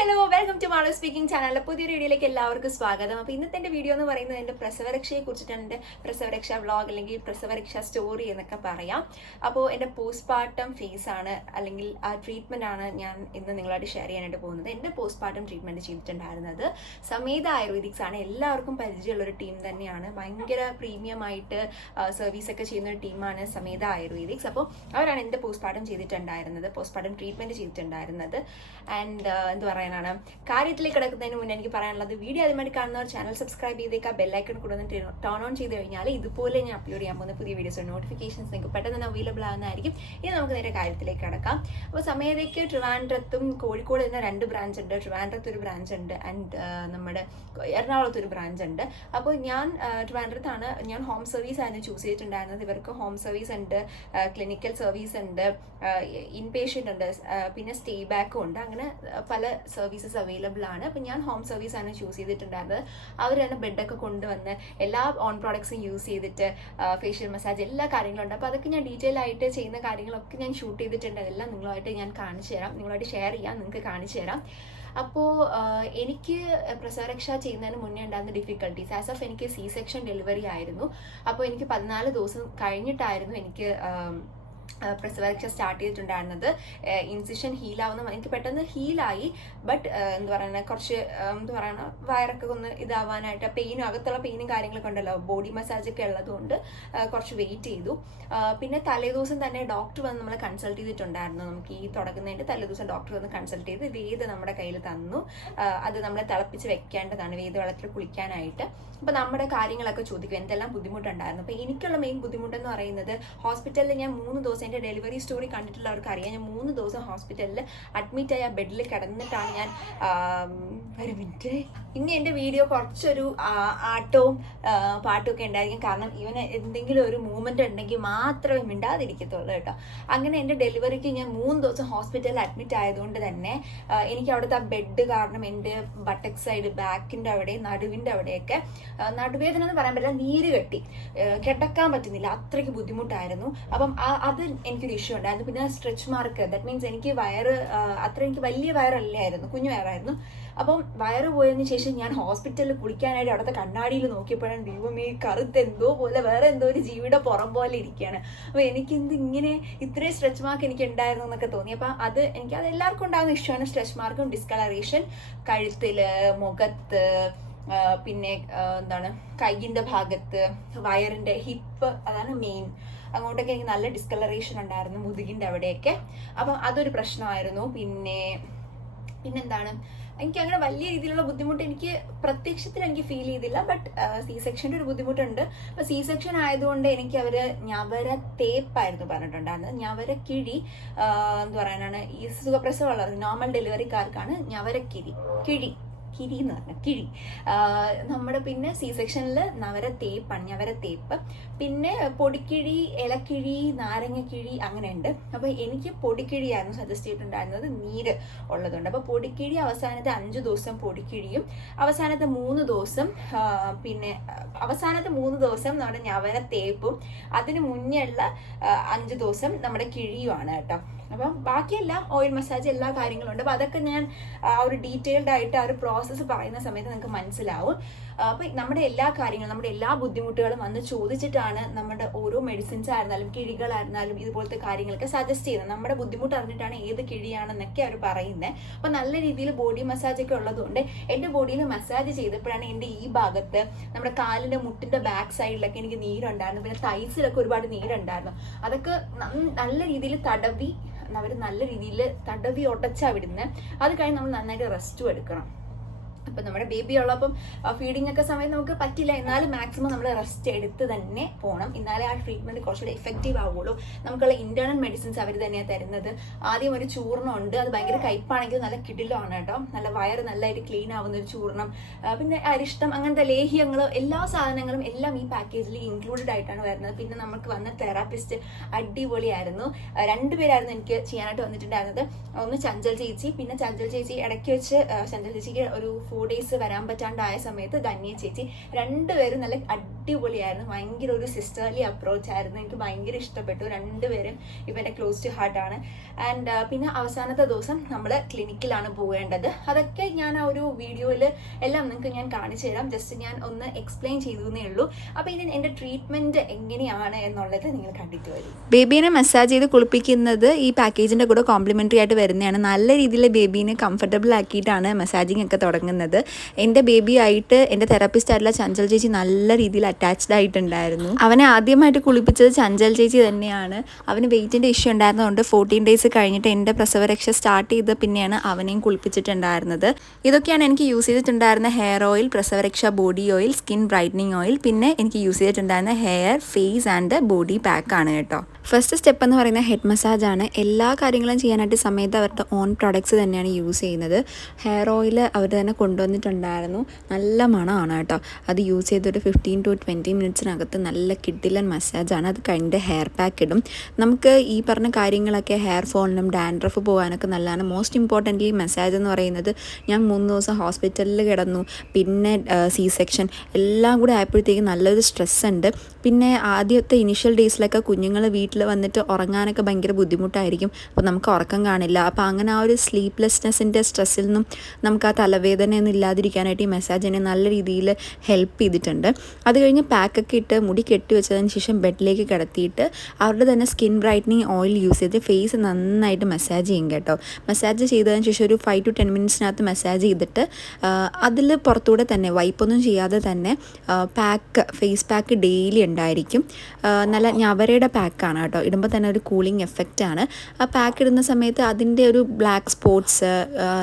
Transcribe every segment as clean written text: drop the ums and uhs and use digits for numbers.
Hello welcome to Malu speaking ചാനലിലെ പുതിയൊരു വീഡിയോയിലേക്ക് എല്ലാവർക്കും സ്വാഗതം. അപ്പോൾ ഇന്നത്തെ വീഡിയോ എന്ന് പറയുന്നത് എൻ്റെ പ്രസവരക്ഷയെ കുറിച്ചിട്ടാണ്. എൻ്റെ പ്രസവരക്ഷ വ്ളോഗ് അല്ലെങ്കിൽ പ്രസവരക്ഷ സ്റ്റോറി എന്നൊക്കെ പറയാം. അപ്പോൾ എൻ്റെ പോസ്റ്റ്പാർട്ടം ഫേസ് ആണ് അല്ലെങ്കിൽ ആ ട്രീറ്റ്മെൻ്റ് ആണ് ഞാൻ ഇന്ന് നിങ്ങളായിട്ട് ഷെയർ ചെയ്യാനായിട്ട് പോകുന്നത്. എൻ്റെ പോസ്റ്റ്പാർട്ടം ട്രീറ്റ്മെൻറ്റ് ചെയ്തിട്ടുണ്ടായിരുന്നത് സമേത ആയുർവേദിക്സ് ആണ്. എല്ലാവർക്കും പരിചയമുള്ളൊരു ടീം തന്നെയാണ്. ഭയങ്കര പ്രീമിയം ആയിട്ട് സർവീസൊക്കെ ചെയ്യുന്ന ഒരു ടീമാണ് സമേത ആയുർവേദിക്സ്. അപ്പോൾ അവരാണ് എൻ്റെ പോസ്റ്റ്പാർട്ടം ചെയ്തിട്ടുണ്ടായിരുന്നത്, പോസ്റ്റ്പാർട്ടം ട്രീറ്റ്മെൻറ്റ് ചെയ്തിട്ടുണ്ടായിരുന്നത്. ആൻഡ് എന്ത് പറയാനാണ്, കാര്യത്തിലേക്ക് കിടക്കുന്നതിന് മുന്നേ എനിക്ക് പറയാനുള്ളത്, വീഡിയോ ആദ്യമായിട്ട് കാണുന്നവർ ചാനൽ സബ്സ്ക്രൈബ് ചെയ്തേക്കാം, ബെല്ലൈക്കൺ കൂടെ ടേൺ ഓൺ ചെയ്ത് കഴിഞ്ഞാൽ ഇതുപോലെ ഞാൻ അപ്ലോഡ് ചെയ്യാൻ പോകുന്ന പുതിയ വീഡിയോസ് നോട്ടിഫിക്കേഷൻസ് നിങ്ങൾക്ക് പെട്ടെന്ന് തന്നെ അവൈലബിൾ ആകുന്നതായിരിക്കും. ഇനി നമുക്ക് നേരെ കാര്യത്തിലേക്ക് കിടക്കാം. അപ്പോൾ സമയത്തേക്ക് ട്രിവാൻഡ്രത്തും കോഴിക്കോട് തന്നെ 2 ബ്രാഞ്ച് ഉണ്ട്. ട്രിവാൻഡ്രത്ത് ഒരു ബ്രാഞ്ച് ഉണ്ട് ആൻഡ് നമ്മുടെ എറണാകുളത്ത് ഒരു ബ്രാഞ്ച് ഉണ്ട്. അപ്പോൾ ഞാൻ ട്രിവാൻഡ്രത്താണ്. ഞാൻ ഹോം സർവീസ് ആയിരുന്നു ചൂസ് ചെയ്തിട്ടുണ്ടായിരുന്നത്. ഇവർക്ക് ഹോം സർവീസ് ഉണ്ട്, ക്ലിനിക്കൽ സർവീസ് ഉണ്ട്, ഇൻ പേഷ്യൻ്റ് ഉണ്ട്, പിന്നെ സ്റ്റേ ബാക്കും ഉണ്ട്. അങ്ങനെ പല സർവീസസ് അവൈലബിൾ ആണ്. അപ്പം ഞാൻ ഹോം സർവീസ് ആണ് ചൂസ് ചെയ്തിട്ടുണ്ടായിരുന്നത്. അവർ തന്നെ ബെഡൊക്കെ കൊണ്ടുവന്ന് എല്ലാ ഓൺ പ്രോഡക്ട്സും യൂസ് ചെയ്തിട്ട് ഫേഷ്യൽ മസാജ് എല്ലാ കാര്യങ്ങളും ഉണ്ട്. അപ്പോൾ അതൊക്കെ ഞാൻ ഡീറ്റെയിൽ ആയിട്ട് ചെയ്യുന്ന കാര്യങ്ങളൊക്കെ ഞാൻ ഷൂട്ട് ചെയ്തിട്ടുണ്ട്. അതെല്ലാം നിങ്ങളുമായിട്ട് ഞാൻ കാണിച്ചു തരാം, നിങ്ങളുമായിട്ട് ഷെയർ ചെയ്യാം, നിങ്ങൾക്ക് കാണിച്ചു തരാം. അപ്പോൾ എനിക്ക് പ്രസവരക്ഷ ചെയ്യുന്നതിന് മുന്നേ ഉണ്ടായിരുന്ന ഡിഫിക്കൽട്ടീസ്, ആസ് ഓഫ് എനിക്ക് സി സെക്ഷൻ ഡെലിവറി ആയിരുന്നു. അപ്പോൾ എനിക്ക് 14 ദിവസം കഴിഞ്ഞിട്ടായിരുന്നു എനിക്ക് പ്രസവരക്ഷ സ്റ്റാർട്ട് ചെയ്തിട്ടുണ്ടായിരുന്നത്. ഇൻസിഷൻ ഹീലാവുന്ന എനിക്ക് പെട്ടെന്ന് ഹീലായി. ബട്ട് എന്താ പറയുക, കുറച്ച് എന്താ പറയുക, വയറൊക്കെ ഒന്ന് ഇതാവാനായിട്ട് പെയിനും അകത്തുള്ള പെയിനും കാര്യങ്ങളൊക്കെ ഉണ്ടല്ലോ, ബോഡി മസാജൊക്കെ ഉള്ളതുകൊണ്ട് കുറച്ച് വെയിറ്റ് ചെയ്തു. പിന്നെ തലേദിവസം തന്നെ ഡോക്ടർ വന്ന് നമ്മളെ കൺസൾട്ട് ചെയ്തിട്ടുണ്ടായിരുന്നു. നമുക്ക് ഈ തുടങ്ങുന്നതിൻ്റെ തലേദിവസം ഡോക്ടർ വന്ന് കൺസൾട്ട് ചെയ്ത് വേദ നമ്മുടെ കയ്യിൽ തന്നു. അത് നമ്മളെ തിളപ്പിച്ച് വെക്കേണ്ടതാണ്, വേദ വെള്ളത്തിൽ കുളിക്കാനായിട്ട്. അപ്പോൾ നമ്മുടെ കാര്യങ്ങളൊക്കെ ചോദിക്കും, എന്തെല്ലാം ബുദ്ധിമുട്ടുണ്ടായിരുന്നു. അപ്പോൾ എനിക്കുള്ള മെയിൻ ബുദ്ധിമുട്ടെന്ന് പറയുന്നത്, ഹോസ്പിറ്റലിൽ ഞാൻ 3 ദിവസം, എൻ്റെ ഡെലിവറി സ്റ്റോറി കണ്ടിട്ടുള്ളവർക്ക് അറിയാം, ഞാൻ 3 ദിവസം ഹോസ്പിറ്റലിൽ അഡ്മിറ്റായി ആ ബെഡിൽ കിടന്നിട്ടാണ് ഞാൻ ഒരു മിനിറ്റ് ഇനി എൻ്റെ വീഡിയോ കുറച്ചൊരു ആട്ടവും പാട്ടും ഒക്കെ ഉണ്ടായിരിക്കും. കാരണം ഇവന് എന്തെങ്കിലും ഒരു മൂവ്മെൻ്റ് ഉണ്ടെങ്കിൽ മാത്രമേ മിണ്ടാതിരിക്കത്തുള്ളൂ കേട്ടോ. അങ്ങനെ എൻ്റെ ഡെലിവറിക്ക് ഞാൻ 3 ദിവസം ഹോസ്പിറ്റലിൽ അഡ്മിറ്റ് ആയതുകൊണ്ട് തന്നെ എനിക്ക് അവിടുത്തെ ആ ബെഡ് കാരണം എൻ്റെ ബട്ടക് സൈഡ്, ബാക്കിൻ്റെ അവിടെ, നടുവിൻ്റെ അവിടെയൊക്കെ നടുവേദന എന്ന് പറയാൻ പറ്റില്ല, നീര് കെട്ടി കിടക്കാൻ പറ്റുന്നില്ല, അത്രയ്ക്ക് ബുദ്ധിമുട്ടായിരുന്നു. അപ്പം അത് എനിക്കൊരു ഇഷ്യൂ ഉണ്ടായിരുന്നു. പിന്നെ സ്ട്രെച്ച് മാർക്ക്, ദാറ്റ് മീൻസ് എനിക്ക് വയറ് അത്ര എനിക്ക് വലിയ വയറല്ലായിരുന്നു, കുഞ്ഞു വയറായിരുന്നു. അപ്പം വയറ് പോയതിന് ശേഷം ഞാൻ ഹോസ്പിറ്റലിൽ കുളിക്കാനായിട്ട് അവിടുത്തെ കണ്ണാടിയിൽ നോക്കിയപ്പോഴാണ് ദൈവമേ കറുത്ത് എന്തോ പോലെ വേറെ എന്തോ ഒരു ജീവിയുടെ പുറം പോലെ ഇരിക്കുകയാണ്. അപ്പോൾ എനിക്കെന്ത് ഇങ്ങനെ ഇത്രയും സ്ട്രെച്ച് മാർക്ക് എനിക്ക് ഉണ്ടായിരുന്നു എന്നൊക്കെ തോന്നി. അപ്പം അത് എല്ലാവർക്കും ഉണ്ടാകുന്ന ഇഷ്യമാണ് സ്ട്രെച്ച് മാർക്കും ഡിസ്കളറേഷൻ, കഴുത്തിൽ, മുഖത്ത്, പിന്നെ എന്താണ് കൈയിൻ്റെ ഭാഗത്ത്, വയറിൻ്റെ ഹിപ്പ്, അതാണ് മെയിൻ. അങ്ങോട്ടൊക്കെ എനിക്ക് നല്ല ഡിസ്കളറേഷൻ ഉണ്ടായിരുന്നു, മുതുകിൻ്റെ അവിടെയൊക്കെ. അപ്പം അതൊരു പ്രശ്നമായിരുന്നു. പിന്നെന്താണ്, എനിക്ക് അങ്ങനെ വലിയ രീതിയിലുള്ള ബുദ്ധിമുട്ട് എനിക്ക് പ്രത്യക്ഷത്തിൽ എനിക്ക് ഫീൽ ചെയ്തില്ല. ബട്ട് സി സെക്ഷൻ്റെ ഒരു ബുദ്ധിമുട്ടുണ്ട്. അപ്പോൾ സി സെക്ഷൻ ആയതുകൊണ്ട് എനിക്ക് അവർ ഞവര തേപ്പായിരുന്നു പറഞ്ഞിട്ടുണ്ടായിരുന്നത്. ഞവര കിഴി എന്താ പറയാനാണ്, ഈ സുഖപ്രസവമുള്ളത് നോർമൽ ഡെലിവറിക്കാർക്കാണ് ഞവരക്കിഴി എന്ന് പറഞ്ഞ കിഴി. നമ്മുടെ പിന്നെ സി സെക്ഷനിൽ ഞവര തേപ്പ്, പിന്നെ പൊടിക്കിഴി, ഇലക്കിഴി, നാരങ്ങക്കിഴി അങ്ങനെ ഉണ്ട്. അപ്പോൾ എനിക്ക് പൊടിക്കിഴിയായിരുന്നു സജസ്റ്റ് ചെയ്തിട്ടുണ്ടായിരുന്നത്, നീര് ഉള്ളതുകൊണ്ട്. അപ്പോൾ പൊടിക്കിഴി അവസാനത്തെ 5 ദിവസം പൊടിക്കിഴിയും, അവസാനത്തെ 3 ദിവസം പിന്നെ അവസാനത്തെ 3 ദിവസം നമ്മുടെ ഞവര തേപ്പും, അതിന് മുന്നേ ഉള്ള 5 ദിവസം നമ്മുടെ കിഴിയുമാണ് കേട്ടോ. അപ്പം ബാക്കിയെല്ലാം ഓയിൽ മസാജ് എല്ലാ കാര്യങ്ങളും ഉണ്ട്. അപ്പോൾ അതൊക്കെ ഞാൻ ഒരു ഡീറ്റെയിൽഡ് ആയിട്ട് ആ ഒരു പ്രോസസ്സ് പറയുന്ന സമയത്ത് നിങ്ങൾക്ക് മനസ്സിലാവും. അപ്പോൾ നമ്മുടെ എല്ലാ കാര്യങ്ങളും, നമ്മുടെ എല്ലാ ബുദ്ധിമുട്ടുകളും വന്ന് ചോദിച്ചിട്ടാണ് നമ്മുടെ ഓരോ മെഡിസിൻസ് ആയിരുന്നാലും കിഴികളായിരുന്നാലും ഇതുപോലത്തെ കാര്യങ്ങളൊക്കെ സജസ്റ്റ് ചെയ്യുന്നത്. നമ്മുടെ ബുദ്ധിമുട്ട് അറിഞ്ഞിട്ടാണ് ഏത് കിഴിയാണെന്നൊക്കെ അവർ പറയുന്നത്. അപ്പോൾ നല്ല രീതിയിൽ ബോഡി മസാജ് ഒക്കെ ഉള്ളതുകൊണ്ട് എൻ്റെ ബോഡിയിൽ മസാജ് ചെയ്തപ്പോഴാണ് എൻ്റെ ഈ ഭാഗത്ത്, നമ്മുടെ കാലിൻ്റെ മുട്ടിൻ്റെ ബാക്ക് സൈഡിലൊക്കെ എനിക്ക് നീരുണ്ടായിരുന്നു. പിന്നെ തൈസിലൊക്കെ ഒരുപാട് നീരുണ്ടായിരുന്നു. അതൊക്കെ നല്ല രീതിയിൽ അവർ നല്ല രീതിയിൽ തടവി ഉടച്ചാ വിടുന്നത്. അത് കഴിഞ്ഞ് നമ്മൾ നന്നായിട്ട് റെസ്റ്റും എടുക്കണം. അപ്പം നമ്മുടെ ബേബി ഉള്ളപ്പം ഫീഡിങ് ഒക്കെ സമയത്ത് നമുക്ക് പറ്റില്ല, എന്നാലും മാക്സിമം നമ്മൾ റെസ്റ്റ് എടുത്ത് തന്നെ പോകണം. എന്നാലേ ആ ട്രീറ്റ്മെൻറ്റ് കുറച്ചുകൂടി എഫക്റ്റീവ് ആവുള്ളൂ. നമുക്കുള്ള ഇന്റേണൽ മെഡിസിൻസ് അവർ തന്നെയാണ് തരുന്നത്. ആദ്യം ഒരു ചൂർണ്ണം ഉണ്ട്, അത് ഭയങ്കര കയ്പ്പാണെങ്കിൽ നല്ല കിടിലാണ് കേട്ടോ. നല്ല വയറ് നല്ലതായിട്ട് ക്ലീൻ ആവുന്ന ഒരു ചൂർണ്ണം, പിന്നെ അരിഷ്ടം, അങ്ങനത്തെ ലേഹ്യങ്ങൾ, എല്ലാ സാധനങ്ങളും എല്ലാം ഈ പാക്കേജിൽ ഇൻക്ലൂഡഡ് ആയിട്ടാണ് വരുന്നത്. പിന്നെ നമുക്ക് വന്ന തെറാപ്പിസ്റ്റ് അടിപൊളിയായിരുന്നു. 2 പേരായിരുന്നു എനിക്ക് ചെയ്യാനായിട്ട് വന്നിട്ടുണ്ടായിരുന്നത്. ഒന്ന് ചഞ്ചൽ ചേച്ചി, പിന്നെ ചഞ്ചൽ ചേച്ചി ഇടയ്ക്ക് വെച്ച് ചഞ്ചൽ ചേച്ചിക്ക് ഒരു 4 days വരാൻ പറ്റാണ്ടായ സമയത്ത് ധന്യ ചേച്ചി, 2 പേരും നല്ല അടിപൊളിയായിരുന്നു. ഭയങ്കര ഒരു സിസ്റ്റർലി അപ്രോച്ച് ആയിരുന്നു. എനിക്ക് ഭയങ്കര ഇഷ്ടപ്പെട്ടു. രണ്ടുപേരും ഇവൻ്റെ ക്ലോസ് ടു ഹാർട്ടാണ്. ആൻഡ് പിന്നെ അവസാനത്തെ ദിവസം നമ്മൾ ക്ലിനിക്കിലാണ് പോകേണ്ടത്. അതൊക്കെ ഞാൻ ആ ഒരു വീഡിയോയിൽ എല്ലാം നിങ്ങൾക്ക് ഞാൻ കാണിച്ചു തരാം. ജസ്റ്റ് ഞാൻ ഒന്ന് എക്സ്പ്ലെയിൻ ചെയ്തേ ഉള്ളൂ. അപ്പോൾ ഇത് എൻ്റെ ട്രീറ്റ്മെൻറ്റ് എങ്ങനെയാണ് എന്നുള്ളത് നിങ്ങൾ കണ്ടിട്ട് വരും. ബേബീനെ മസാജ് ചെയ്ത് കുളിപ്പിക്കുന്നത് ഈ പാക്കേജിൻ്റെ കൂടെ കോംപ്ലിമെൻ്ററി ആയിട്ട് വരുന്നതാണ്. നല്ല രീതിയിൽ ബേബീനെ കംഫർട്ടബിൾ ആക്കിയിട്ടാണ് മസാജിങ് ഒക്കെ തുടങ്ങുന്നത്. എൻ്റെ ബേബി ആയിട്ട് എൻ്റെ തെറാപ്പിസ്റ്റ് ആയിട്ടുള്ള ചഞ്ചൽ ചേച്ചി നല്ല രീതിയിൽ അറ്റാച്ച്ഡ് ആയിട്ടുണ്ടായിരുന്നു. അവനെ ആദ്യമായിട്ട് കുളിപ്പിച്ചത് ചഞ്ചൽ ചേച്ചി തന്നെയാണ്. അവന് വെയിറ്റിൻ്റെ ഇഷ്യൂ ഉണ്ടായിരുന്നതുകൊണ്ട് 14 ഡേയ്സ് കഴിഞ്ഞിട്ട് എൻ്റെ പ്രസവരക്ഷ സ്റ്റാർട്ട് ചെയ്ത് പിന്നെയാണ് അവനെയും കുളിപ്പിച്ചിട്ടുണ്ടായിരുന്നത്. ഇതൊക്കെയാണ് എനിക്ക് യൂസ് ചെയ്തിട്ടുണ്ടായിരുന്ന ഹെയർ ഓയിൽ, പ്രസവരക്ഷ body oil, skin brightening oil, പിന്നെ എനിക്ക് യൂസ് ചെയ്തിട്ടുണ്ടായിരുന്ന ഹെയർ, ഫേസ് ആൻഡ് ബോഡി പാക്കാണ് കേട്ടോ. ഫസ്റ്റ് സ്റ്റെപ്പ് എന്ന് പറയുന്ന ഹെഡ് മസാജാണ്. എല്ലാ കാര്യങ്ങളും ചെയ്യാനായിട്ട് സമയത്ത് അവരുടെ ഓൺ പ്രൊഡക്ട്സ് തന്നെയാണ് യൂസ് ചെയ്യുന്നത്. ഹെയർ ഓയിൽ അവർ തന്നെ കൊണ്ടുവന്നിട്ടുണ്ടായിരുന്നു. നല്ല മണമാണ് കേട്ടോ. അത് യൂസ് ചെയ്തൊരു 15 to 20 മിനിറ്റ്സിനകത്ത് നല്ല കിഡിലൻ മസാജാണ്. അത് കഴിഞ്ഞിട്ട് ഹെയർ പാക്ക് ഇടും. നമുക്ക് ഈ പറഞ്ഞ കാര്യങ്ങളൊക്കെ ഹെയർ ഫോളിനും ഡാൻഡ്രഫ് പോകാനൊക്കെ നല്ലതാണ്. മോസ്റ്റ് ഇമ്പോർട്ടൻ്റ്ലി മസാജ് എന്ന് പറയുന്നത്, ഞാൻ 3 ദിവസം ഹോസ്പിറ്റലിൽ കിടന്നു, പിന്നെ C-സെക്ഷൻ എല്ലാം കൂടെ ആയപ്പോഴത്തേക്കും നല്ലൊരു സ്ട്രെസ് ഉണ്ട്. പിന്നെ ആദ്യത്തെ ഇനിഷ്യൽ ഡേയ്സിലൊക്കെ കുഞ്ഞുങ്ങൾ വീട്ടിൽ വന്നിട്ട് ഉറങ്ങാനൊക്കെ ഭയങ്കര ബുദ്ധിമുട്ടായിരിക്കും. അപ്പോൾ നമുക്ക് ഉറക്കം കാണില്ല. അപ്പോൾ അങ്ങനെ ആ ഒരു സ്ലീപ്ലെസ്നെസ്സിൻ്റെ സ്ട്രെസ്സിൽ നിന്നും നമുക്ക് ആ തലവേദനയൊന്നും ഇല്ലാതിരിക്കാനായിട്ട് ഈ മസാജ് എന്നെ നല്ല രീതിയിൽ ഹെൽപ്പ് ചെയ്തിട്ടുണ്ട്. അത് കഴിഞ്ഞ് പാക്കൊക്കെ ഇട്ട് മുടി കെട്ടി വെച്ചതിന് ശേഷം ബെഡിലേക്ക് കിടത്തിയിട്ട് അവരുടെ തന്നെ സ്കിൻ ബ്രൈറ്റനിങ് ഓയിൽ യൂസ് ചെയ്ത് ഫേസ് നന്നായിട്ട് മസാജ് ചെയ്യും കേട്ടോ. മസാജ് ചെയ്തതിന് ശേഷം ഒരു 5 to 10 മിനിറ്റ്സിനകത്ത് മസാജ് ചെയ്തിട്ട് അതിൽ പുറത്തൂടെ തന്നെ വൈപ്പൊന്നും ചെയ്യാതെ തന്നെ ഫേസ് പാക്ക് ഡെയിലി ഉണ്ടായിരിക്കും. നല്ല ഞവരയുടെ പാക്കാണ് കേട്ടോ. ഇടുമ്പോൾ തന്നെ ഒരു കൂളിംഗ് എഫക്റ്റാണ്. ആ പാക്ക് ഇടുന്ന സമയത്ത് അതിൻ്റെ ഒരു ബ്ലാക്ക് സ്പോട്ട്സ്,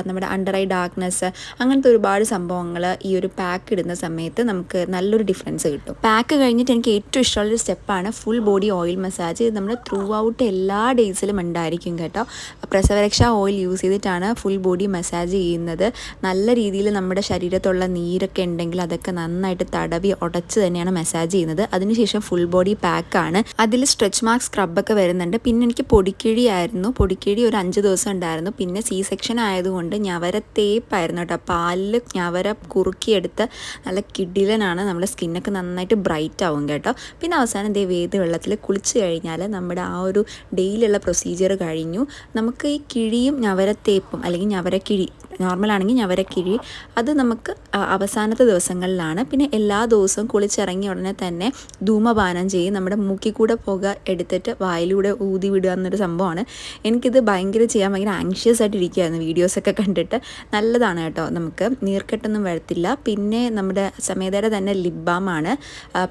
നമ്മുടെ അണ്ടർ ഐ ഡാർക്ക്നെസ്, അങ്ങനത്തെ ഒരുപാട് സംഭവങ്ങൾ ഈ ഒരു പാക്ക് ഇടുന്ന സമയത്ത് നമുക്ക് നല്ലൊരു ഡിഫറൻസ് കിട്ടും. പാക്ക് കഴിഞ്ഞിട്ട് എനിക്ക് ഏറ്റവും ഇഷ്ടമുള്ളൊരു സ്റ്റെപ്പാണ് ഫുൾ ബോഡി ഓയിൽ മസാജ്. നമ്മൾ ത്രൂ ഔട്ട് എല്ലാ ഡേയ്സിലും ഉണ്ടായിരിക്കും കേട്ടോ. പ്രസവരക്ഷ ഓയിൽ യൂസ് ചെയ്തിട്ടാണ് ഫുൾ ബോഡി മസാജ് ചെയ്യുന്നത്. നല്ല രീതിയിൽ നമ്മുടെ ശരീരത്തുള്ള നീരൊക്കെ ഉണ്ടെങ്കിൽ അതൊക്കെ നന്നായിട്ട് തടവി ഉടച്ച് തന്നെയാണ് മസാജ് ചെയ്യുന്നത്. അതിനുശേഷം ഫുൾ ബോഡി പാക്കാണ്. അതിൽ സ്ട്രെച്ച് മാർക്ക് സ്ക്രബൊക്കെ വരുന്നുണ്ട്. പിന്നെ എനിക്ക് പൊടിക്കിഴിയായിരുന്നു. പൊടിക്കിഴി ഒരു 5 ദിവസം ഉണ്ടായിരുന്നു. പിന്നെ C-സെക്ഷൻ ആയതുകൊണ്ട് ഞവര തേപ്പായിരുന്നു കേട്ടോ. പാലിൽ ഞവര കുറുക്കിയെടുത്ത് നല്ല കിഡിലനാണ്. നമ്മുടെ സ്കിന്നൊക്കെ നന്നായിട്ട് ബ്രൈറ്റ് ആവും കേട്ടോ. പിന്നെ അവസാനം വേദ വെള്ളത്തിൽ കുളിച്ച് കഴിഞ്ഞാൽ നമ്മുടെ ആ ഒരു ഡെയിലുള്ള പ്രൊസീജിയർ കഴിഞ്ഞു. നമുക്ക് ഈ കിഴിയും ഞവരത്തേപ്പും അല്ലെങ്കിൽ ഞവരക്കിഴി, നോർമലാണെങ്കിൽ ഞവരക്കിഴി, അത് നമുക്ക് അവസാനത്തെ ദിവസങ്ങളിലാണ്. പിന്നെ എല്ലാ ദിവസവും കുളിച്ചിറങ്ങിയ ഉടനെ തന്നെ ധൂമപാനം ചെയ്യും. നമ്മുടെ മൂക്കിൽ കൂടെ പുക എടുത്തിട്ട് വായിലൂടെ ഊതി വിടുക എന്നൊരു സംഭവമാണ്. എനിക്കിത് ഭയങ്കര ചെയ്യാൻ ഭയങ്കര ആങ്ഷ്യസ് ആയിട്ട് ഇരിക്കുകയായിരുന്നു വീഡിയോസൊക്കെ കണ്ടിട്ട്. നല്ലതാണ് കേട്ടോ, നമുക്ക് നീർക്കെട്ടൊന്നും വരത്തില്ല. പിന്നെ നമ്മുടെ സമേതയുടെ തന്നെ ലിപ് ബാമാണ്.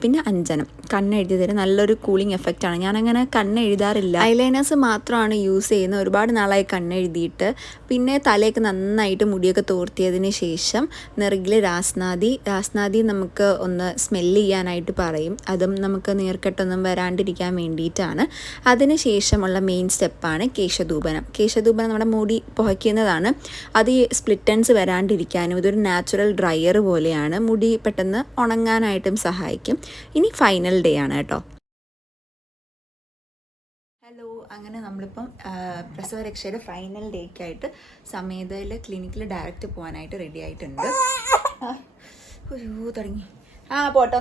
പിന്നെ അഞ്ജനം കണ്ണെഴുതി തരും. നല്ലൊരു കൂളിംഗ് എഫക്റ്റാണ്. ഞാനങ്ങനെ കണ്ണെഴുതാറില്ല, ഐലൈനേഴ്സ് മാത്രമാണ് യൂസ് ചെയ്യുന്നത്. ഒരുപാട് നാളായി കണ്ണെഴുതിയിട്ട്. പിന്നെ തലയൊക്കെ നന്നായിട്ട് മുടിയൊക്കെ തോർത്തിയതിന് ശേഷം നെറുകിൽ രാസ്നാദി നമുക്ക് ഒന്ന് സ്മെല്ല് ചെയ്യാനായിട്ട് പറയും. അതും നമുക്ക് നീർക്കെട്ടൊന്നും വരാണ്ടിരിക്കാൻ വേണ്ടിയിട്ടാണ്. അതിന് ശേഷമുള്ള മെയിൻ സ്റ്റെപ്പാണ് കേശധൂപനം. നമ്മുടെ മുടി പുകയ്ക്കുന്നതാണ്. അത് ഈ സ്പ്ലിറ്റൻസ് വരാണ്ടിരിക്കാനും ഇതൊരു നാച്ചുറൽ ഡ്രയർ പോലെയാണ്. മുടി പെട്ടെന്ന് ഉണങ്ങാനായിട്ടും സഹായിക്കും. ഇനി ഫൈനൽ ഡേ ആണ് കേട്ടോ. ഹലോ, അങ്ങനെ നമ്മളിപ്പം പ്രസവരക്ഷയുടെ ഫൈനൽ ഡേക്കായിട്ട് സമേതയിൽ ക്ലിനിക്കിൽ ഡയറക്റ്റ് പോകാനായിട്ട് റെഡി ആയിട്ടുണ്ട്. തുടങ്ങി പോട്ടെ,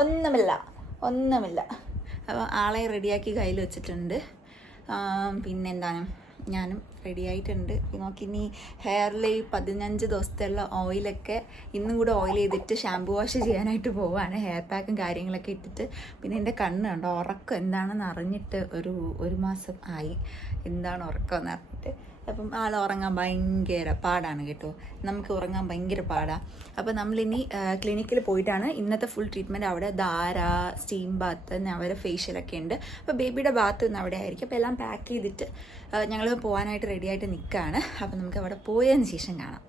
ഒന്നുമില്ല. അപ്പോൾ ആളെ റെഡിയാക്കി കയ്യിൽ വെച്ചിട്ടുണ്ട്. പിന്നെന്താണ്, ഞാനും റെഡി ആയിട്ടുണ്ട്. നോക്കിനി ഹെയറിൽ 15 ദിവസത്തെയുള്ള ഓയിലൊക്കെ ഇന്നും കൂടെ ഓയിൽ ചെയ്തിട്ട് ഷാമ്പു വാഷ് ചെയ്യാനായിട്ട് പോവുകയാണ്. ഹെയർ പാക്കും കാര്യങ്ങളൊക്കെ ഇട്ടിട്ട്. പിന്നെ എൻ്റെ കണ്ണ് കണ്ടോ, ഉറക്കം എന്താണെന്ന് അറിഞ്ഞിട്ട് ഒരു മാസം ആയി. എന്താണ് ഉറക്കം എന്ന് അറിഞ്ഞിട്ട്. അപ്പം ആൾ ഉറങ്ങാൻ ഭയങ്കര പാടാണ് കേട്ടോ. നമുക്ക് ഉറങ്ങാൻ ഭയങ്കര പാടാണ്. അപ്പോൾ നമ്മളിനി ക്ലിനിക്കിൽ പോയിട്ടാണ് ഇന്നത്തെ ഫുൾ ട്രീറ്റ്മെൻറ്റ്. അവിടെ ധാര, സ്റ്റീം ബാത്ത്, അവരെ ഫേഷ്യലൊക്കെ ഉണ്ട്. അപ്പോൾ ബേബിയുടെ ബാത്ത് ഇന്ന് അവിടെ ആയിരിക്കും. അപ്പോൾ എല്ലാം പാക്ക് ചെയ്തിട്ട് ഞങ്ങൾ പോകാനായിട്ട് റെഡിയായിട്ട് നിൽക്കുകയാണ്. അപ്പോൾ നമുക്ക് അവിടെ പോയതിന് ശേഷം കാണാം.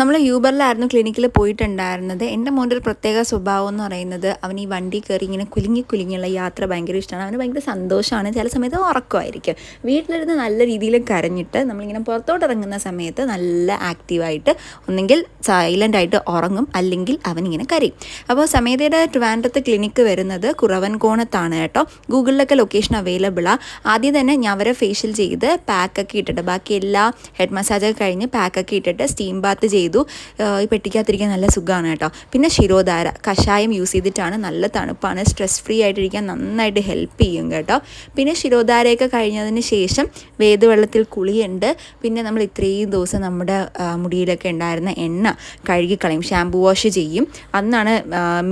നമ്മൾ യൂബറിലായിരുന്നു ക്ലിനിക്കിൽ പോയിട്ടുണ്ടായിരുന്നത്. എൻ്റെ മോൻ്റെ ഒരു പ്രത്യേക സ്വഭാവം എന്ന് പറയുന്നത്, അവൻ ഈ വണ്ടി കയറി ഇങ്ങനെ കുലുങ്ങിയുള്ള യാത്ര ഭയങ്കര ഇഷ്ടമാണ്. അവന് ഭയങ്കര സന്തോഷമാണ്. ചില സമയത്ത് ഉറക്കമായിരിക്കും. വീട്ടിലിരുന്ന് നല്ല രീതിയിൽ കരഞ്ഞിട്ട് നമ്മളിങ്ങനെ പുറത്തോട്ട് ഇറങ്ങുന്ന സമയത്ത് നല്ല ആക്റ്റീവായിട്ട് ഒന്നെങ്കിൽ സൈലൻ്റായിട്ട് ഉറങ്ങും, അല്ലെങ്കിൽ അവനിങ്ങനെ കരയും. അപ്പോൾ സമേതയുടെ ട്രിവാൻഡ്രത്ത് ക്ലിനിക്ക് വരുന്നത് കുറവൻകോണത്താണ് കേട്ടോ. ഗൂഗിളിലൊക്കെ ലൊക്കേഷൻ അവൈലബിളാണ്. ആദ്യം തന്നെ ഞവരെ ഫേഷ്യൽ ചെയ്ത് പാക്കൊക്കെ ഇട്ടിട്ട്, ബാക്കി എല്ലാ ഹെഡ് മസാജൊക്കെ കഴിഞ്ഞ് പാക്കൊക്കെ ഇട്ടിട്ട് സ്റ്റീം ബാത്ത് ചെയ്തു. ഈ പെട്ടിക്കകത്തിരിക്കാൻ നല്ല സുഖമാണ് കേട്ടോ. പിന്നെ ശിരോധാര കഷായം യൂസ് ചെയ്തിട്ടാണ്, നല്ല തണുപ്പാണ്, സ്ട്രെസ് ഫ്രീ ആയിട്ടിരിക്കാൻ നന്നായിട്ട് ഹെൽപ്പ് ചെയ്യും കേട്ടോ. പിന്നെ ശിരോധാരയൊക്കെ കഴിഞ്ഞതിന് ശേഷം വേദവെള്ളത്തിൽ കുളിയുണ്ട്. പിന്നെ നമ്മൾ ഇത്രയും ദിവസം നമ്മുടെ മുടിയിലൊക്കെ ഉണ്ടായിരുന്ന എണ്ണ കഴുകിക്കളയും, ഷാംപൂ വാഷ് ചെയ്യും. അന്നാണ്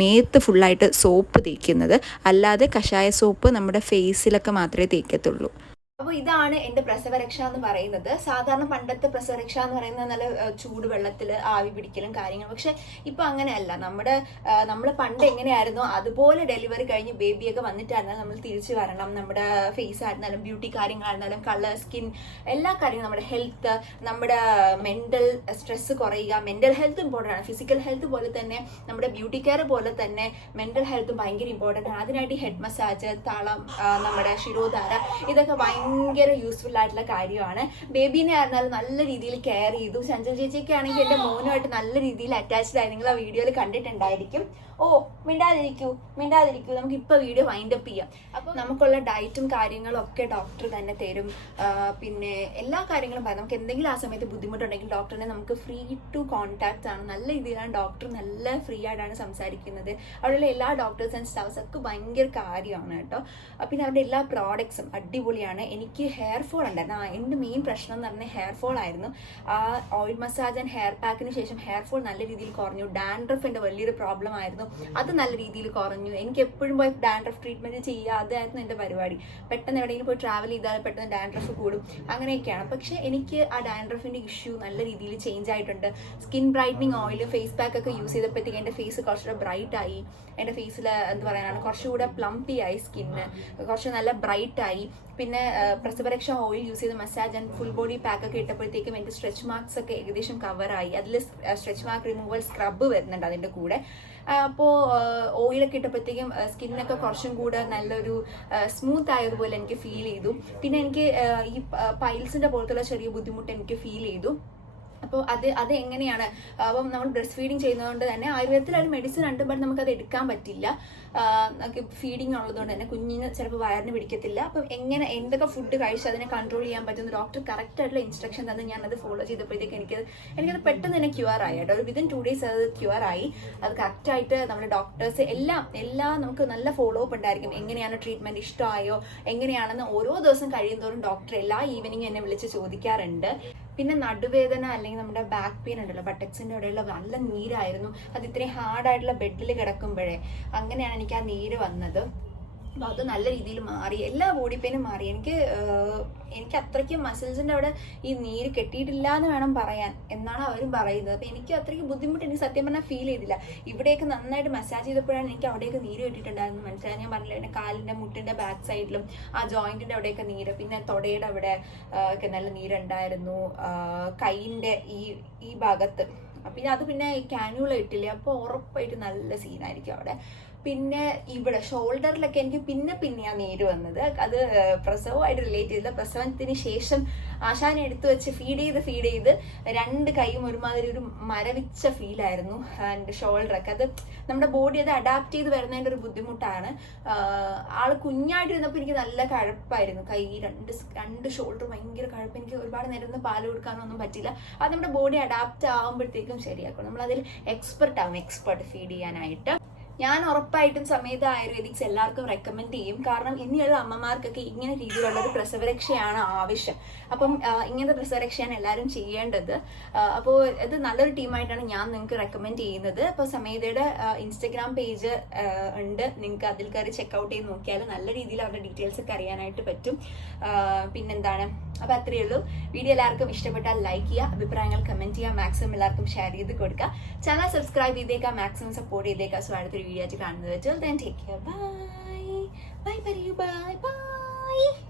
മേത്ത് ഫുള്ളായിട്ട് സോപ്പ് തേക്കുന്നത്. അല്ലാതെ കഷായ സോപ്പ് നമ്മുടെ ഫേസിലൊക്കെ മാത്രമേ തേക്കത്തുള്ളൂ. അപ്പോൾ ഇതാണ് എൻ്റെ പ്രസവരക്ഷ എന്ന് പറയുന്നത്. സാധാരണ പണ്ടത്തെ പ്രസവരക്ഷ എന്ന് പറയുന്നത് നല്ല ചൂടുവെള്ളത്തിൽ ആവി പിടിക്കലും കാര്യങ്ങളും. പക്ഷെ ഇപ്പം അങ്ങനെയല്ല. നമ്മൾ പണ്ട് എങ്ങനെയായിരുന്നോ അതുപോലെ ഡെലിവറി കഴിഞ്ഞ് ബേബിയൊക്കെ വന്നിട്ടായിരുന്നാലും നമ്മൾ തിരിച്ചു വരണം. നമ്മുടെ ഫേസ് ആയിരുന്നാലും ബ്യൂട്ടി കാര്യങ്ങളായിരുന്നാലും കളർ, സ്കിൻ, എല്ലാ കാര്യങ്ങളും, നമ്മുടെ ഹെൽത്ത്, നമ്മുടെ മെൻ്റൽ സ്ട്രെസ് കുറയുക. മെൻ്റൽ ഹെൽത്ത് ഇമ്പോർട്ടൻ്റ് ആണ്. ഫിസിക്കൽ ഹെൽത്ത് പോലെ തന്നെ നമ്മുടെ ബ്യൂട്ടി കെയർ പോലെ തന്നെ മെൻ്റൽ ഹെൽത്തും ഭയങ്കര ഇമ്പോർട്ടൻ്റ് ആണ്. അതിനായിട്ട് ഹെഡ് മസാജ്, തളം, നമ്മുടെ ശിരോധാര, ഇതൊക്കെ ഭയങ്കര യൂസ്ഫുൾ ആയിട്ടുള്ള കാര്യമാണ്. ബേബീനെ ആയിരുന്നാലും നല്ല രീതിയിൽ കെയർ ചെയ്തു. ചഞ്ചൽ ചേച്ചിയൊക്കെ ആണെങ്കിൽ എൻ്റെ മോനുമായിട്ട് നല്ല രീതിയിൽ അറ്റാച്ച്ഡ് ആയി. നിങ്ങൾ ആ വീഡിയോയിൽ കണ്ടിട്ടുണ്ടായിരിക്കും. മിണ്ടാതിരിക്കൂ, നമുക്ക് ഇപ്പോൾ വീഡിയോ വൈൻഡ് അപ്പ് ചെയ്യാം. അപ്പോൾ നമുക്കുള്ള ഡയറ്റും കാര്യങ്ങളും ഒക്കെ ഡോക്ടർ തന്നെ തരും. പിന്നെ എല്ലാ കാര്യങ്ങളും പറയാം. നമുക്ക് എന്തെങ്കിലും ആ സമയത്ത് ബുദ്ധിമുട്ടുണ്ടെങ്കിൽ ഡോക്ടറിനെ നമുക്ക് ഫ്രീ ടു കോൺടാക്ട് ആണ്. നല്ല രീതിയിലാണ് ഡോക്ടർ, നല്ല ഫ്രീ ആയിട്ടാണ് സംസാരിക്കുന്നത്. അവിടെയുള്ള എല്ലാ ഡോക്ടേഴ്സ് ആൻഡ് സ്റ്റാഫ്സ് ഒക്കെ ഭയങ്കര കാര്യമാണ് കേട്ടോ. പിന്നെ അവരുടെ എല്ലാ പ്രോഡക്ട്സും അടിപൊളിയാണ്. എനിക്ക് ഹെയർ ഫോൾ ഉണ്ടായിരുന്നു. എൻ്റെ മെയിൻ പ്രശ്നം എന്ന് പറഞ്ഞാൽ ഹെയർ ഫോൾ ആയിരുന്നു. ആ ഓയിൽ മസാജ് ആൻഡ് ഹെയർ പാക്കിന് ശേഷം ഹെയർ ഫോൾ നല്ല രീതിയിൽ കുറഞ്ഞു. ഡാൻഡ്രഫ് എൻ്റെ വലിയൊരു പ്രോബ്ലം ആയിരുന്നു. അത് നല്ല രീതിയിൽ കുറഞ്ഞു. എനിക്ക് എപ്പോഴും പോയി ഡാൻഡ്രഫ് ട്രീറ്റ്മെൻറ്റ് ചെയ്യുക, അതായിരുന്നു എൻ്റെ പരിപാടി. പെട്ടെന്ന് എവിടെയെങ്കിലും പോയി ട്രാവൽ ചെയ്താൽ പെട്ടെന്ന് ഡാൻഡ്രഫ് കൂടും, അങ്ങനെയൊക്കെയാണ്. പക്ഷേ എനിക്ക് ആ ഡാൻഡ്രഫിൻ്റെ ഇഷ്യൂ നല്ല രീതിയിൽ ചേഞ്ച് ആയിട്ടുണ്ട്. Skin brightening oil, face pack ഒക്കെ യൂസ് ചെയ്തപ്പോഴത്തേക്ക് എൻ്റെ ഫേസ് കുറച്ചുകൂടെ ബ്രൈറ്റ് ആയി. എൻ്റെ ഫേസിൽ എന്ത് പറയാനാണ്, കുറച്ചുകൂടെ പ്ലംപി ആയി, സ്കിന്ന് കുറച്ച് നല്ല ബ്രൈറ്റ് ആയി. പിന്നെ പ്രസവരക്ഷ ഓയിൽ യൂസ് ചെയ്ത് massage and full body pack ഒക്കെ ഇട്ടപ്പോഴത്തേക്കും എനിക്ക് സ്ട്രെച്ച് മാർക്സ് ഒക്കെ ഏകദേശം കവറായി. അതിൽ സ്ട്രെച്ച് മാർക്ക് റിമൂവൽ സ്ക്രബ് വരുന്നുണ്ട് അതിൻ്റെ കൂടെ. അപ്പോൾ ഓയിലൊക്കെ ഇട്ടപ്പോഴത്തേക്കും സ്കിന്നൊക്കെ കുറച്ചും കൂടെ നല്ലൊരു സ്മൂത്ത് ആയതുപോലെ എനിക്ക് ഫീൽ ചെയ്തു. പിന്നെ എനിക്ക് ഈ പൈൽസിൻ്റെ പോലത്തുള്ള ചെറിയ ബുദ്ധിമുട്ട് എനിക്ക് ഫീൽ ചെയ്തു. അപ്പോൾ അത് എങ്ങനെയാണ്, അപ്പം നമ്മൾ ബ്രസ്റ്റ് ഫീഡിങ് ചെയ്യുന്നതുകൊണ്ട് തന്നെ ആയുർവേദത്തിൽ ഒരു മെഡിസിൻ ഉണ്ട്, ബട്ട് നമുക്കത് എടുക്കാൻ പറ്റില്ല. ഫീഡിങ് ഉള്ളതുകൊണ്ട് തന്നെ കുഞ്ഞിന് ചിലപ്പോൾ വയറിന് പിടിക്കത്തില്ല. അപ്പം എന്തൊക്കെ ഫുഡ് കഴിച്ച് അതിനെ കൺട്രോൾ ചെയ്യാൻ പറ്റുന്ന ഡോക്ടർ കറക്റ്റ് ആയിട്ടുള്ള ഇൻസ്ട്രക്ഷൻ തന്ന് ഞാനത് ഫോളോ ചെയ്തപ്പോഴത്തേക്ക് എനിക്കത് പെട്ടെന്ന് തന്നെ ക്യൂർ ആയി കേട്ടോ. ഒരു വിതിൻ 2 days അത് ക്യൂർ ആയി. അത് കറക്റ്റായിട്ട് നമ്മുടെ ഡോക്ടേഴ്സ് എല്ലാം നമുക്ക് നല്ല ഫോളോ അപ്പ് ഉണ്ടായിരിക്കും. എങ്ങനെയാണ് ട്രീറ്റ്മെൻറ്റ്, ഇഷ്ടമായോ, എങ്ങനെയാണെന്ന് ഓരോ ദിവസം കഴിയുന്തോറും ഡോക്ടർ എല്ലാ ഈവനിങ് എന്നെ വിളിച്ച് ചോദിക്കാറുണ്ട്. പിന്നെ നടുവേദന അല്ലെങ്കിൽ നമ്മുടെ ബാക്ക് പെയിൻ ഉണ്ടല്ലോ, ബട്ടക്സിൻ്റെ ഇടയിലുള്ള നല്ല നീരായിരുന്നു. അത് ഇത്രയും ഹാർഡായിട്ടുള്ള ബെഡിൽ കിടക്കുമ്പോഴേ അങ്ങനെയാണ് എനിക്ക് ആ നീര് വന്നത്. അപ്പോൾ അത് നല്ല രീതിയിൽ മാറി, എല്ലാ ബോഡി പെയിനും മാറി. എനിക്ക് അത്രയ്ക്കും മസിൽസിൻ്റെ അവിടെ ഈ നീര് കെട്ടിയിട്ടില്ല എന്ന് വേണം പറയാൻ എന്നാണ് അവരും പറയുന്നത്. അപ്പോൾ എനിക്ക് അത്രയ്ക്ക് ബുദ്ധിമുട്ട് എനിക്ക് സത്യം പറഞ്ഞാൽ ഫീൽ ചെയ്തില്ല. ഇവിടെയൊക്കെ നന്നായിട്ട് മസാജ് ചെയ്തപ്പോഴാണ് എനിക്ക് അവിടെയൊക്കെ നീര് കെട്ടിയിട്ടുണ്ടായിരുന്നു മനസ്സിലായി. ഞാൻ പറഞ്ഞില്ല, എൻ്റെ കാലിൻ്റെ മുട്ടിൻ്റെ ബാക്ക് സൈഡിലും ആ ജോയിൻറ്റിൻ്റെ അവിടെയൊക്കെ നീര്, പിന്നെ തൊടയുടെ അവിടെ ഒക്കെ നല്ല നീരുണ്ടായിരുന്നു. കൈയിൻ്റെ ഈ ഭാഗത്ത് പിന്നെ അത് പിന്നെ ക്യാന്യൂള ഇട്ടില്ലേ, അപ്പോൾ ഉറപ്പായിട്ട് നല്ല സീനായിരിക്കും അവിടെ. പിന്നെ ഇവിടെ ഷോൾഡറിലൊക്കെ എനിക്ക് പിന്നെ ആ നീര് വന്നത്. അത് പ്രസവമായിട്ട് റിലേറ്റ് ചെയ്ത, പ്രസവത്തിന് ശേഷം ആശാനെ എടുത്തു വെച്ച് ഫീഡ് ചെയ്ത് 2 കൈയും ഒരുമാതിരി ഒരു മരവിച്ച ഫീലായിരുന്നു എൻ്റെ ഷോൾഡറൊക്കെ. അത് നമ്മുടെ ബോഡി അത് അഡാപ്റ്റ് ചെയ്ത് വരുന്നതിൻ്റെ ഒരു ബുദ്ധിമുട്ടാണ്. ആൾ കുഞ്ഞായിട്ടിരുന്നപ്പോൾ എനിക്ക് നല്ല കഴപ്പായിരുന്നു. കൈ രണ്ട് ഷോൾഡർ ഭയങ്കര കഴപ്പ്. എനിക്ക് ഒരുപാട് നേരം ഒന്ന് പാല് കൊടുക്കാനൊന്നും പറ്റില്ല. അത് നമ്മുടെ ബോഡി അഡാപ്റ്റ് ആകുമ്പോഴത്തേക്കും ശരിയാക്കും. നമ്മളതിൽ എക്സ്പെർട്ട് ഫീഡ് ചെയ്യാനായിട്ട്. ഞാൻ ഉറപ്പായിട്ടും സമേത ആയുർവേദിക്സ് എല്ലാവർക്കും റെക്കമെൻഡ് ചെയ്യും. കാരണം ഇനിയുള്ള അമ്മമാർക്കൊക്കെ ഇങ്ങനെ രീതിയിലുള്ള ഒരു പ്രസവരക്ഷയാണ് ആവശ്യം. അപ്പം ഇങ്ങനത്തെ പ്രസവരക്ഷയാണ് എല്ലാവരും ചെയ്യേണ്ടത്. അപ്പോൾ ഇത് നല്ലൊരു ടീമായിട്ടാണ് ഞാൻ നിങ്ങൾക്ക് റെക്കമെൻഡ് ചെയ്യുന്നത്. അപ്പോൾ സമേതയുടെ ഇൻസ്റ്റഗ്രാം പേജ് ഉണ്ട്, നിങ്ങൾക്ക് അതിൽ കയറി ചെക്കൗട്ട് ചെയ്ത് നോക്കിയാൽ നല്ല രീതിയിൽ അവരുടെ ഡീറ്റെയിൽസ് ഒക്കെ അറിയാനായിട്ട് പറ്റും. പിന്നെന്താണ്, അപ്പോൾ അത്രയേ ഉള്ളൂ. വീഡിയോ എല്ലാവർക്കും ഇഷ്ടപ്പെട്ടാൽ ലൈക്ക് ചെയ്യുക, അഭിപ്രായങ്ങൾ കമൻറ്റ് ചെയ്യുക, മാക്സിമം എല്ലാവർക്കും ഷെയർ ചെയ്ത് കൊടുക്കുക. ചാനൽ സബ്സ്ക്രൈബ് ചെയ്തേക്കാം, മാക്സിമം സപ്പോർട്ട് ചെയ്തേക്കാം. സോ അടുത്തൊരു വീഡിയോ ആയിട്ട് കാണുന്നത് വെച്ചാൽ then take care. Bye. Bye.